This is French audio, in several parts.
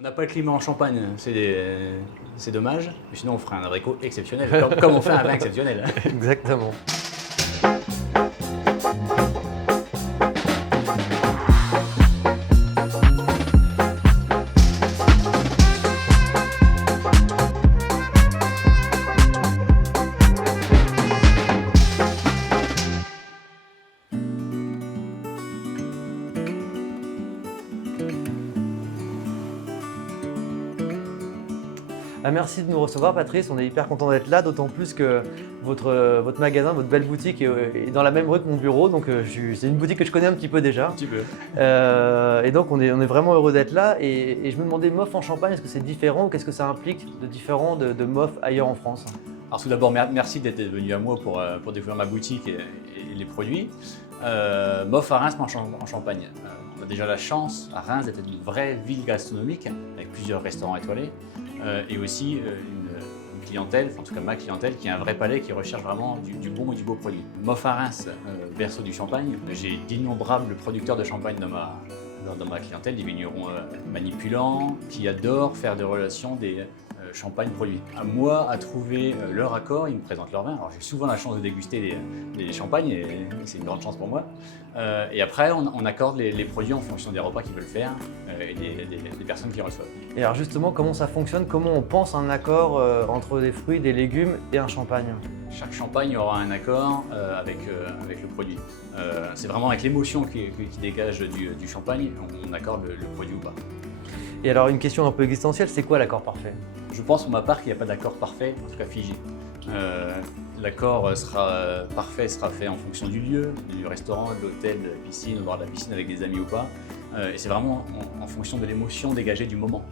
On n'a pas le climat en Champagne, c'est dommage, mais sinon on ferait un abricot exceptionnel, comme on fait un vin exceptionnel. Exactement. Merci de nous recevoir, Patrice. On est hyper content d'être là, d'autant plus que votre magasin, votre belle boutique est dans la même rue que mon bureau. Donc c'est une boutique que je connais un petit peu déjà. Un petit peu. Et donc on est vraiment heureux d'être là. Et je me demandais, MOF en Champagne, est-ce que c'est différent ou qu'est-ce que ça implique de différent de MOF ailleurs en France? Alors tout d'abord, merci d'être venu à moi pour découvrir ma boutique et les produits. MOF à Reims en Champagne. On a déjà la chance à Reims d'être une vraie ville gastronomique avec plusieurs restaurants étoilés. Et aussi une clientèle, en tout cas ma clientèle, qui a un vrai palais, qui recherche vraiment du bon et du beau produit. MOF à Reims, berceau du champagne. J'ai d'innombrables producteurs de champagne dans ma clientèle, des vignerons manipulants, qui adorent faire des relations des champagnes produits. À moi à trouver leur accord, ils me présentent leur vin. Alors j'ai souvent la chance de déguster les champagnes et c'est une grande chance pour moi. Et après on accorde les produits en fonction des repas qu'ils veulent faire et des personnes qui reçoivent. Et alors justement, comment ça fonctionne? Comment on pense un accord entre des fruits, des légumes et un champagne? Chaque champagne aura un accord avec le produit. C'est vraiment avec l'émotion qui dégage du champagne, on accorde le produit ou pas. Et alors une question un peu existentielle, c'est quoi l'accord parfait? Je pense pour ma part qu'il n'y a pas d'accord parfait, en tout cas figé. L'accord parfait sera fait en fonction du lieu, du restaurant, de l'hôtel, de la piscine, au bord de la piscine avec des amis ou pas. Et c'est vraiment en fonction de l'émotion dégagée du moment.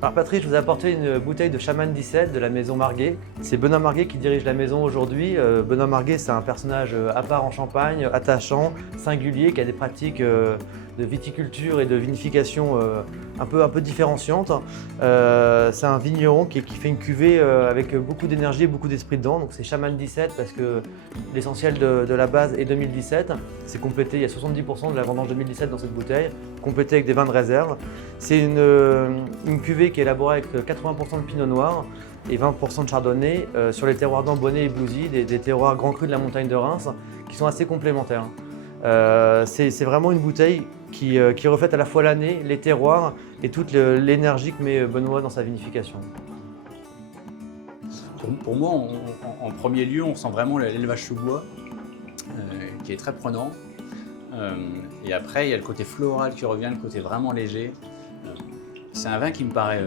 Alors Patrice, je vous ai apporté une bouteille de Chaman 17 de la maison Marguet. C'est Benoît Marguet qui dirige la maison aujourd'hui. Benoît Marguet, c'est un personnage à part en Champagne, attachant, singulier, qui a des pratiques de viticulture et de vinification un peu différenciantes. C'est un vigneron qui fait une cuvée avec beaucoup d'énergie et beaucoup d'esprit dedans. Donc c'est Chaman 17 parce que l'essentiel de la base est 2017. C'est complété, il y a 70% de la vendange 2017 dans cette bouteille, complété avec des vins de réserve. C'est une cuvée qui est élaborée avec 80% de pinot noir et 20% de chardonnay sur les terroirs d'Ambonnay et Blouzy, des terroirs grands crus de la montagne de Reims qui sont assez complémentaires. C'est vraiment une bouteille qui reflète à la fois l'année, les terroirs et toute l'énergie que met Benoît dans sa vinification. Pour moi, en premier lieu, on sent vraiment l'élevage sous bois qui est très prenant. Et après, il y a le côté floral qui revient, le côté vraiment léger. C'est un vin qui me paraît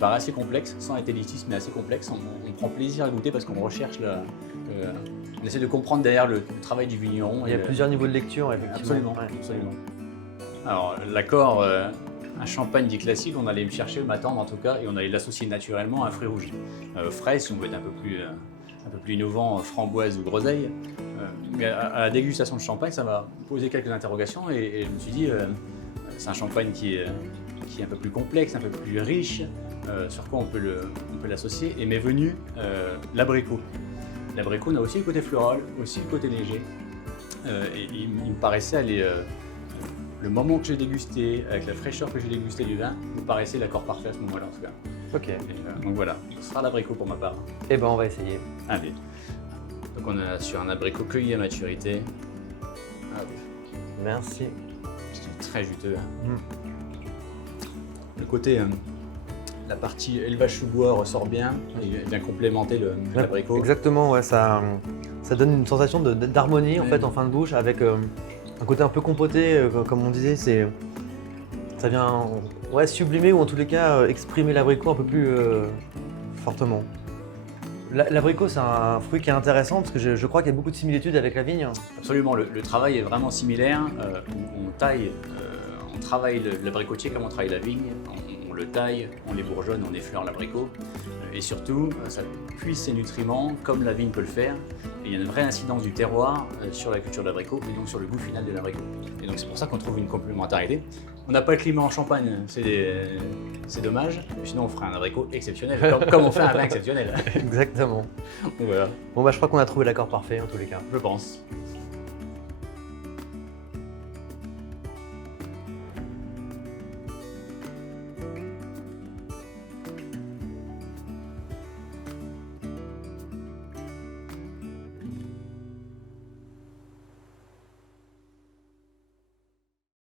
assez complexe, sans être élitiste, mais assez complexe. On prend plaisir à goûter parce qu'on recherche on essaie de comprendre derrière le travail du vigneron. Il y a plusieurs niveaux de lecture, effectivement. Absolument, ouais. Absolument. Alors, l'accord, un champagne dit classique, on allait me chercher, m'attendre en tout cas, et on allait l'associer naturellement à un fruit rouge. Frais, si on veut être un peu plus innovant, framboise ou groseille. Mais à la dégustation de champagne, ça m'a posé quelques interrogations et je me suis dit, c'est un champagne qui est un peu plus complexe, un peu plus riche, sur quoi on peut l'associer. Et m'est venu l'abricot. L'abricot, on a aussi le côté floral, aussi le côté léger. Et il me paraissait aller, le moment que j'ai dégusté, avec la fraîcheur que j'ai dégusté du vin, me paraissait l'accord parfait à ce moment-là en tout cas. Ok. Donc voilà, ce sera l'abricot pour ma part. Eh ben on va essayer. Allez. Donc on est sur un abricot cueilli à maturité. Allez. Merci. C'est très juteux. Le côté, la partie élevage sous bois ressort bien, il vient complémenter l'abricot. Exactement, ouais, ça donne une sensation d'harmonie en fait en fin de bouche avec un côté un peu compoté, comme on disait, ça vient sublimer ou en tous les cas exprimer l'abricot un peu plus fortement. L'abricot, c'est un fruit qui est intéressant parce que je crois qu'il y a beaucoup de similitudes avec la vigne. Absolument, le travail est vraiment similaire. On travaille l'abricotier comme on travaille la vigne. On le taille, on les bourgeonne, on effleure l'abricot. Et surtout, ça puise ses nutriments comme la vigne peut le faire. Et il y a une vraie incidence du terroir sur la culture de l'abricot et donc sur le goût final de l'abricot. Et donc c'est pour ça qu'on trouve une complémentarité. On n'a pas le climat en Champagne, c'est dommage. Sinon on ferait un abricot exceptionnel, comme on fait un vin exceptionnel. Exactement. Donc voilà. Bon bah je crois qu'on a trouvé l'accord parfait en tous les cas. Je pense.